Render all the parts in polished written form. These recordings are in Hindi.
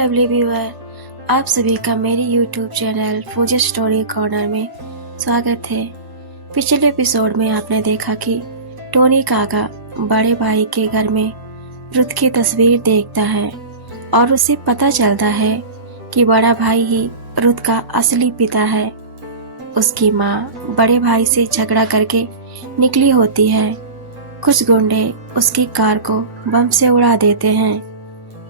लवली व्यूअर, आप सभी का मेरे YouTube चैनल फूजा स्टोरी कॉर्नर में स्वागत है। पिछले एपिसोड में आपने देखा कि टोनी काका बड़े भाई के घर में रुथ की तस्वीर देखता है और उसे पता चलता है कि बड़ा भाई ही रुथ का असली पिता है। उसकी माँ बड़े भाई से झगड़ा करके निकली होती है। कुछ गुंडे उसकी कार को बम से उड़ा देते हैं।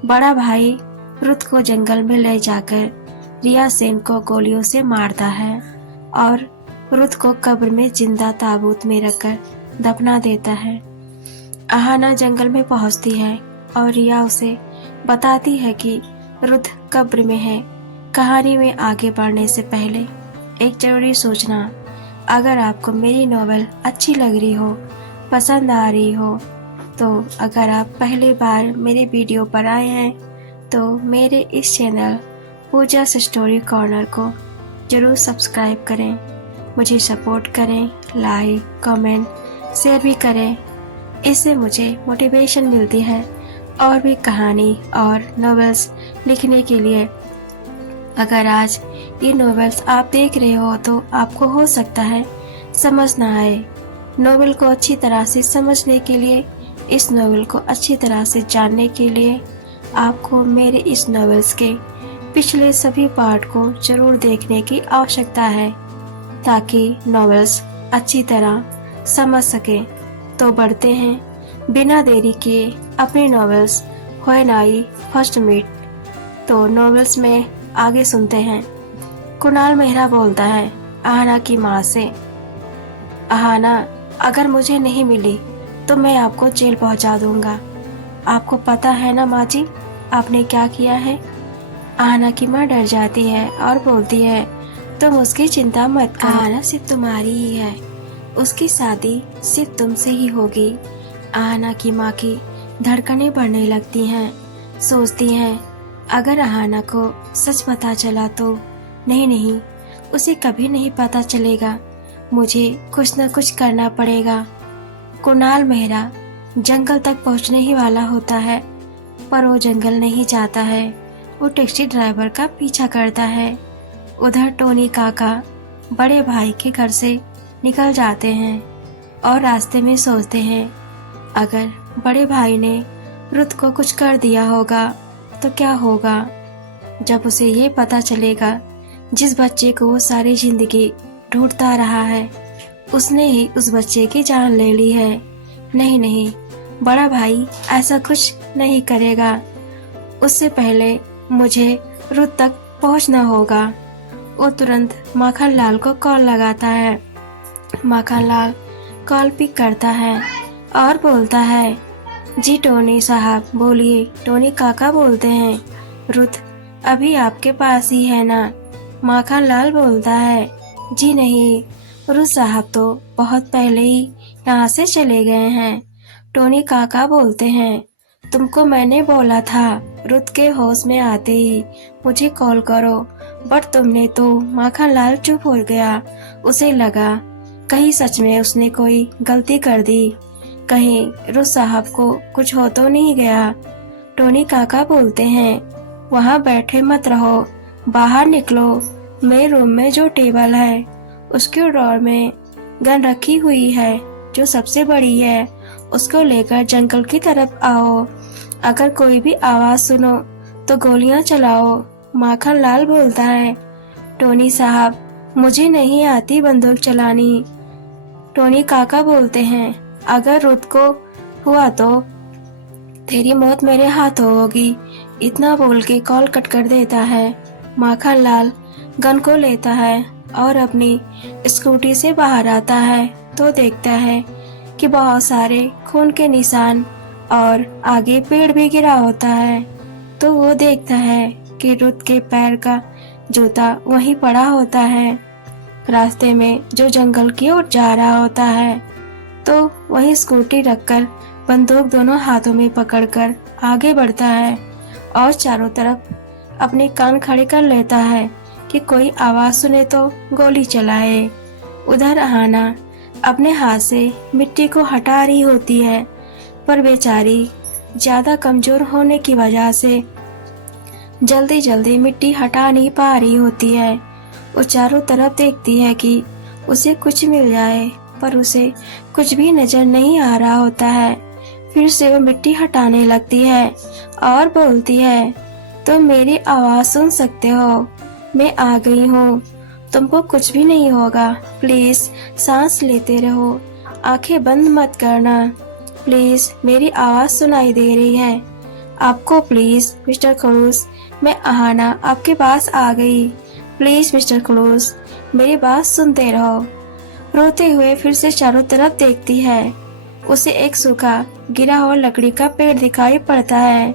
बड़ा भाई रुथ को जंगल में ले जाकर रिया सेन को गोलियों से मारता है और रुथ को कब्र में जिंदा ताबूत में रखकर दफना देता है। आहाना जंगल में पहुंचती है और रिया उसे बताती है कि रुथ कब्र में है। कहानी में आगे बढ़ने से पहले एक जरूरी सूचना, अगर आपको मेरी नॉवेल अच्छी लग रही हो, पसंद आ रही हो, तो अगर आप पहली बार मेरे वीडियो पर आए हैं तो मेरे इस चैनल पूजा स्टोरी कॉर्नर को जरूर सब्सक्राइब करें, मुझे सपोर्ट करें, लाइक कमेंट शेयर भी करें। इससे मुझे मोटिवेशन मिलती है और भी कहानी और नॉवेल्स लिखने के लिए। अगर आज ये नॉवेल्स आप देख रहे हो तो आपको हो सकता है समझ ना आए। नॉवेल को अच्छी तरह से समझने के लिए, इस नॉवेल को अच्छी तरह से जानने के लिए आपको मेरे इस नॉवेल्स के पिछले सभी पार्ट को जरूर देखने की आवश्यकता है ताकि नॉवेल्स अच्छी तरह समझ सके। तो बढ़ते हैं बिना देरी किए अपनी novels when I first meet. तो नॉवेल्स में आगे सुनते हैं। कुणाल मेहरा बोलता है आहाना की माँ से, आहाना अगर मुझे नहीं मिली तो मैं आपको जेल पहुंचा दूंगा। आपको पता है ना माँ जी आपने क्या किया है। आहाना की माँ डर जाती है और बोलती है तुम उसकी चिंता मत करो, आहाना सिर्फ तुम्हारी ही है, उसकी शादी सिर्फ तुमसे ही होगी। आहाना की माँ की धड़कनें बढ़ने लगती हैं। सोचती हैं अगर आहाना को सच पता चला तो नहीं, उसे कभी नहीं पता चलेगा, मुझे कुछ न कुछ करना पड़ेगा। कुणाल मेहरा जंगल तक पहुंचने ही वाला होता है पर वो जंगल नहीं जाता है, वो टैक्सी ड्राइवर का पीछा करता है। उधर टोनी काका बड़े भाई के घर से निकल जाते हैं और रास्ते में सोचते हैं अगर बड़े भाई ने रुथ को कुछ कर दिया होगा तो क्या होगा। जब उसे ये पता चलेगा जिस बच्चे को वो सारी जिंदगी ढूंढता रहा है उसने ही उस बच्चे की जान ले ली है। नहीं, बड़ा भाई ऐसा कुछ नहीं करेगा, उससे पहले मुझे रुथ तक पहुंचना होगा। वो तुरंत माखन लाल को कॉल लगाता है। माखन लाल कॉल पिक करता है और बोलता है जी टोनी साहब बोलिए। टोनी काका बोलते हैं रुथ अभी आपके पास ही है ना। माखन लाल बोलता है जी नहीं, रुथ साहब तो बहुत पहले ही यहाँ से चले गए हैं। टोनी काका बोलते हैं तुमको मैंने बोला था रुथ के होश में आते ही मुझे कॉल करो, बट तुमने तो। माखन लाल चुप हो गया। उसे लगा कहीं सच में उसने कोई गलती कर दी, कहीं रुथ साहब को कुछ हो तो नहीं गया। टोनी काका बोलते हैं वहाँ बैठे मत रहो, बाहर निकलो। मेरे रूम में जो टेबल है उसके ड्रॉर में गन रखी हुई है जो सबसे बड़ी है, उसको लेकर जंगल की तरफ आओ। अगर कोई भी आवाज सुनो तो गोलियां चलाओ। माखन लाल बोलता है टोनी साहब मुझे नहीं आती बंदूक चलानी। टोनी काका बोलते हैं अगर रुथ को हुआ तो तेरी मौत मेरे हाथों होगी। इतना बोल के कॉल कट कर देता है। माखन लाल गन को लेता है और अपनी स्कूटी से बाहर आता है तो देखता है कि बहुत सारे खून के निशान और आगे पेड़ भी गिरा होता है। तो वो देखता है कि रुथ के पैर का जूता वहीं पड़ा होता है। रास्ते में जो जंगल की ओर जा रहा होता है तो वहीं स्कूटी रखकर बंदूक दोनों हाथों में पकड़कर आगे बढ़ता है और चारों तरफ अपने कान खड़े कर लेता है कि कोई आवाज सुने तो गोली चलाए। उधर आहाना अपने हाथ से मिट्टी को हटा रही होती है पर बेचारी ज्यादा कमजोर होने की वजह से जल्दी जल्दी मिट्टी हटा नहीं पा रही होती है। वो चारों तरफ देखती है कि उसे कुछ मिल जाए, पर उसे कुछ भी नजर नहीं आ रहा होता है। फिर से वो मिट्टी हटाने लगती है और बोलती है, तुम मेरी आवाज सुन सकते हो, मैं आ गई हूँ, तुमको कुछ भी नहीं होगा, प्लीज सांस लेते रहो, आंखें बंद मत करना, प्लीज मेरी आवाज सुनाई दे रही है आपको, प्लीज मिस्टर खड़ूस, मैं अहाना आपके पास आ गई, प्लीज मिस्टर खड़ूस मेरी बात सुनते रहो। रोते हुए फिर से चारों तरफ देखती है। उसे एक सूखा गिरा हुआ लकड़ी का पेड़ दिखाई पड़ता है।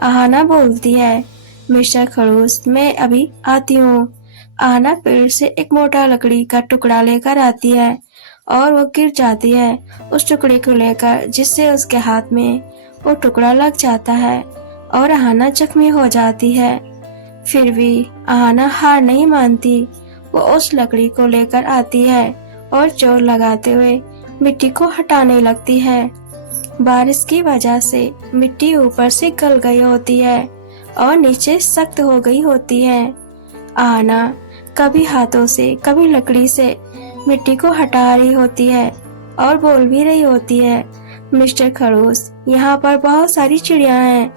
अहाना बोलती है, मिस्टर खड़ूस मैं अभी आती हूँ। अहाना पेड़ से एक मोटा लकड़ी का टुकड़ा लेकर आती है और वो गिर जाती है उस टुकड़े को लेकर, जिससे उसके हाथ में वो टुकड़ा लग जाता है और अहाना जख्मी हो जाती है। फिर भी अहाना हार नहीं मानती। वो उस लकड़ी को लेकर आती है और जोर लगाते हुए मिट्टी को हटाने लगती है। बारिश की वजह से मिट्टी ऊपर से गल गई होती है और नीचे सख्त हो गई होती है। अहाना कभी हाथों से कभी लकड़ी से मिट्टी को हटा रही होती है और बोल भी रही होती है, मिस्टर खड़ूस यहाँ पर बहुत सारी चिड़िया हैं,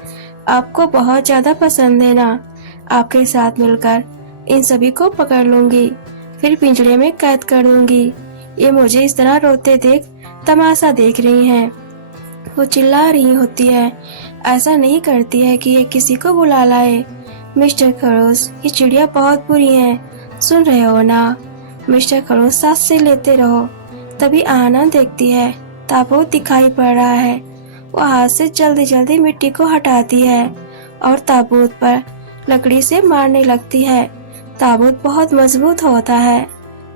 आपको बहुत ज्यादा पसंद है ना, आपके साथ मिलकर इन सभी को पकड़ लूंगी, फिर पिंजरे में कैद कर दूंगी। ये मुझे इस तरह रोते देख तमाशा देख रही हैं। वो चिल्ला रही होती है, ऐसा नहीं करती है कि ये किसी को बुला लाए। मिस्टर खड़ूस ये चिड़िया बहुत बुरी हैं, सुन रहे हो ना। मिस्टर खड़ूस सांस से लेते रहो। तभी अहाना देखती है ताबूत दिखाई पड़ रहा है। वो हाथ से जल्दी जल्दी मिट्टी को हटाती है और ताबूत पर लकड़ी से मारने लगती है। ताबूत बहुत मजबूत होता है।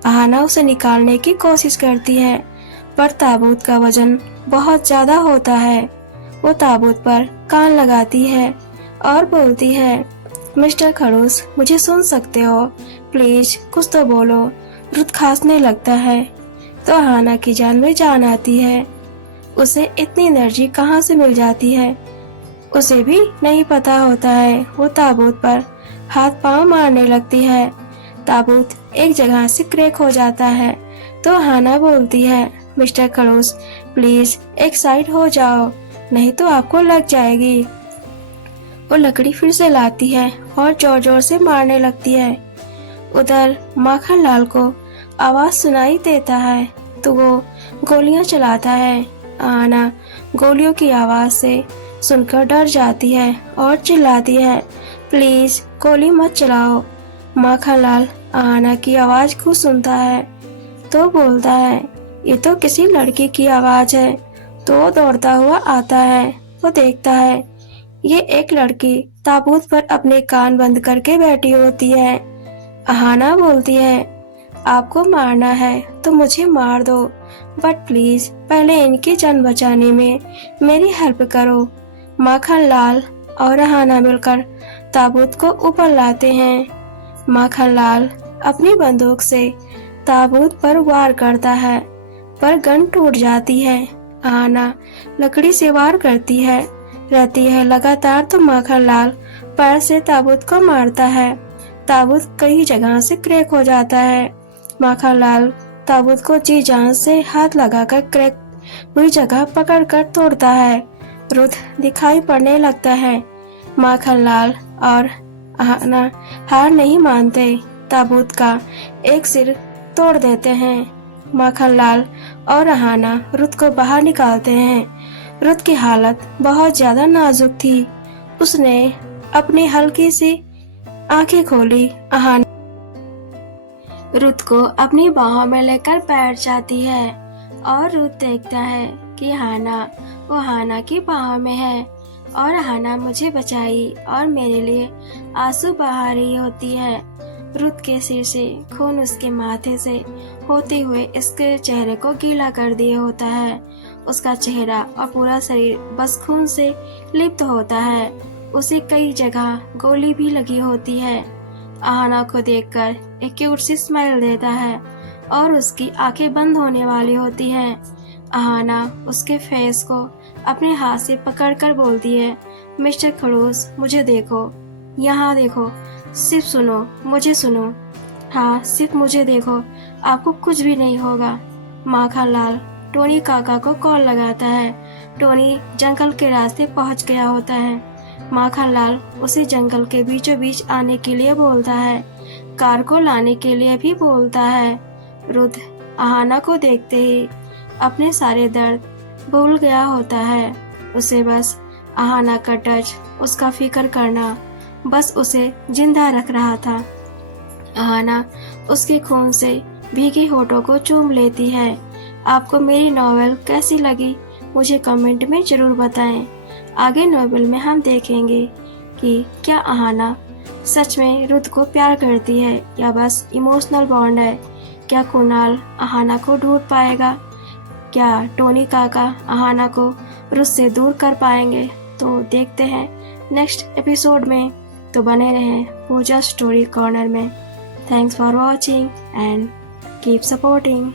अहाना उसे निकालने की कोशिश करती है, पर ताबूत का वजन बहुत ज्यादा होता है। वो ताबूत पर कान लगाती है और बोलती है, मिस्टर खड़ूस मुझे सुन सकते हो, प्लीज कुछ तो बोलो। रुत खांसने लगता है तो अहाना की जान में जान आती है। उसे इतनी एनर्जी कहाँ से मिल जाती है उसे भी नहीं पता होता है। वो ताबूत पर हाथ पांव मारने लगती है। ताबूत एक जगह से क्रैक हो जाता है तो अहाना बोलती है, मिस्टर खड़ूस प्लीज एक साइड हो जाओ, नहीं तो आपको लग जाएगी। वो लकड़ी फिर से लाती है और जोर जोर से मारने लगती है। उधर माखन लाल को आवाज सुनाई देता है तो वो गोलियां चलाता है। अहाना गोलियों की आवाज से सुनकर डर जाती है और चिल्लाती है, प्लीज गोली मत चलाओ। माखन लाल अहाना की आवाज को सुनता है तो बोलता है, ये तो किसी लड़की की आवाज है। तो दौड़ता हुआ आता है। वो देखता है ये एक लड़की ताबूत पर अपने कान बंद करके बैठी होती है। अहाना बोलती है, आपको मारना है तो मुझे मार दो, बट प्लीज पहले इनकी जान बचाने में मेरी हेल्प करो। माखन लाल और अहाना मिलकर ताबूत को ऊपर लाते हैं। माखन लाल अपनी बंदूक से ताबूत पर वार करता है, पर गन टूट जाती है। अहाना लकड़ी से वार करती है रहती है लगातार तो माखन लाल पैर से ताबूत को मारता है। ताबूत कई जगह से क्रैक हो जाता है। माखन लाल ताबूत को जी जान से हाथ लगाकर क्रैक हुई जगह पकड़कर तोड़ता है। रुद्र दिखाई पड़ने लगता है। माखन लाल और अहाना हार नहीं मानते, ताबूत का एक सिर तोड़ देते हैं। माखन लाल और अहाना रुद्र को बाहर निकालते हैं। रुद्र की हालत बहुत ज्यादा नाजुक थी। उसने अपनी हल्की सी आंखें खोली। अहाना रुद्र को अपनी बाहों में लेकर बैठ जाती है और रुद्र देखता है कि अहाना वो अहाना की बाहों में है और अहाना मुझे बचाई और मेरे लिए आंसू बहा रही होती है। रुद्र के सिर से खून उसके माथे से होते हुए इसके चेहरे को गीला कर दिए होता है। उसका चेहरा और पूरा शरीर बस खून से लिप्त होता है। उसे कई जगह गोली भी लगी होती है। अहाना को देखकर एक क्यूट सी स्माइल देता है और उसकी आंखें बंद होने वाली होती हैं। अहाना उसके फेस को अपने हाथ से पकड़कर बोलती है, मिस्टर खड़ूस मुझे देखो, यहाँ देखो, सिर्फ सुनो, मुझे सुनो। हाँ, सिर्फ मुझे देखो, आपको कुछ भी नहीं होगा। माखनलाल टोनी काका को कॉल लगाता है। टोनी जंगल के रास्ते पहुंच गया होता है। माखनलाल उसे जंगल के बीचों बीच आने के लिए बोलता है, कार को लाने के लिए भी बोलता है। रुद्र आहाना को देखते ही अपने सारे दर्द भूल गया होता है। उसे बस आहाना का टच, उसका फिक्र करना बस उसे जिंदा रख रहा था। आहाना उसके खून से भीगे होठों को चूम लेती है। आपको मेरी नॉवेल कैसी लगी मुझे कमेंट में जरूर बताएं। आगे नॉवेल में हम देखेंगे कि क्या आहाना सच में रुद्र को प्यार करती है या बस इमोशनल बॉन्ड है। क्या कुणाल आहाना को ढूंढ पाएगा? क्या टोनी काका आहाना को रुद्र से दूर कर पाएंगे? तो देखते हैं नेक्स्ट एपिसोड में। तो बने रहें पूजा स्टोरी कॉर्नर में। Thanks for watching and keep supporting.